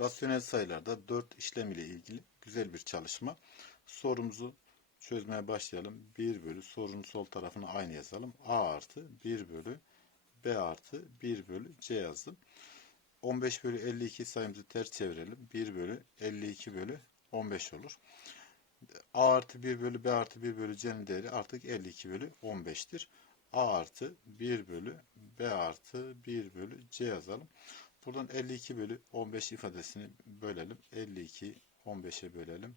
Rasyonel sayılarda 4 işlem ile ilgili güzel bir çalışma. Sorumuzu çözmeye başlayalım. 1 bölü sorunun sol tarafına aynı yazalım. A artı 1 bölü B artı 1 bölü C yazdım. 15 bölü 52 sayımızı ters çevirelim. 1 bölü 52 bölü 15 olur. A artı 1 bölü B artı 1 bölü C'nin değeri artık 52 bölü 15'tir. A artı 1 bölü B artı 1 bölü C yazalım. Buradan 52 bölü 15 ifadesini bölelim. 52 15'e bölelim.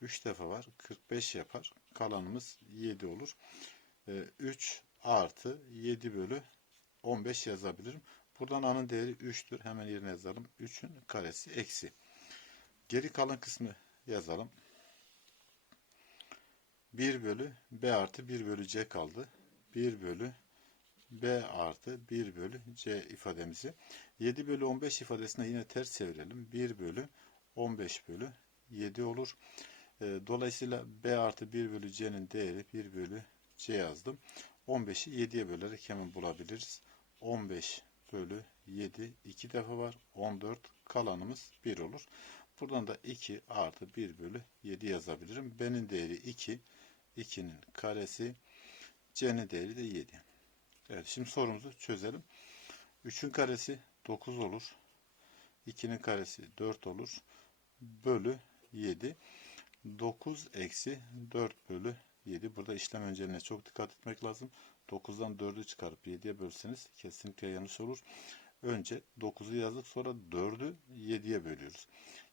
3 defa var. 45 yapar. Kalanımız 7 olur. Ee, 3 artı 7 bölü 15 yazabilirim. Buradan A'nın değeri 3'tür. Hemen yerine yazalım. 3'ün karesi eksi. Geri kalan kısmı yazalım. 1 bölü B artı 1 bölü C kaldı. 1 bölü B artı 1 bölü C ifademizi 7 bölü 15 ifadesine yine ters çevirelim. 1 bölü 15 bölü 7 olur. E, Dolayısıyla B artı 1 bölü C'nin değeri 1 bölü C yazdım. 15'i 7'ye bölerek hemen bulabiliriz. 15 bölü 7 2 defa var. 14 kalanımız 1 olur. Buradan da 2 artı 1 bölü 7 yazabilirim. B'nin değeri 2. 2'nin karesi. C'nin değeri de 7. Evet şimdi sorumuzu çözelim. 3'ün karesi 9 olur. 2'nin karesi 4 olur. Bölü 7. 9 eksi 4 bölü 7. Burada işlem önceliğine çok dikkat etmek lazım. 9'dan 4'ü çıkarıp 7'ye bölseniz kesinlikle yanlış olur. Önce 9'u yazdık sonra 4'ü 7'ye bölüyoruz.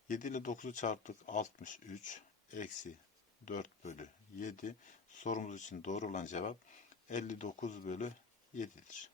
7 ile 9'u çarptık 63 eksi 4 bölü 7. Sorumuz için doğru olan cevap 59 bölü 7'dir.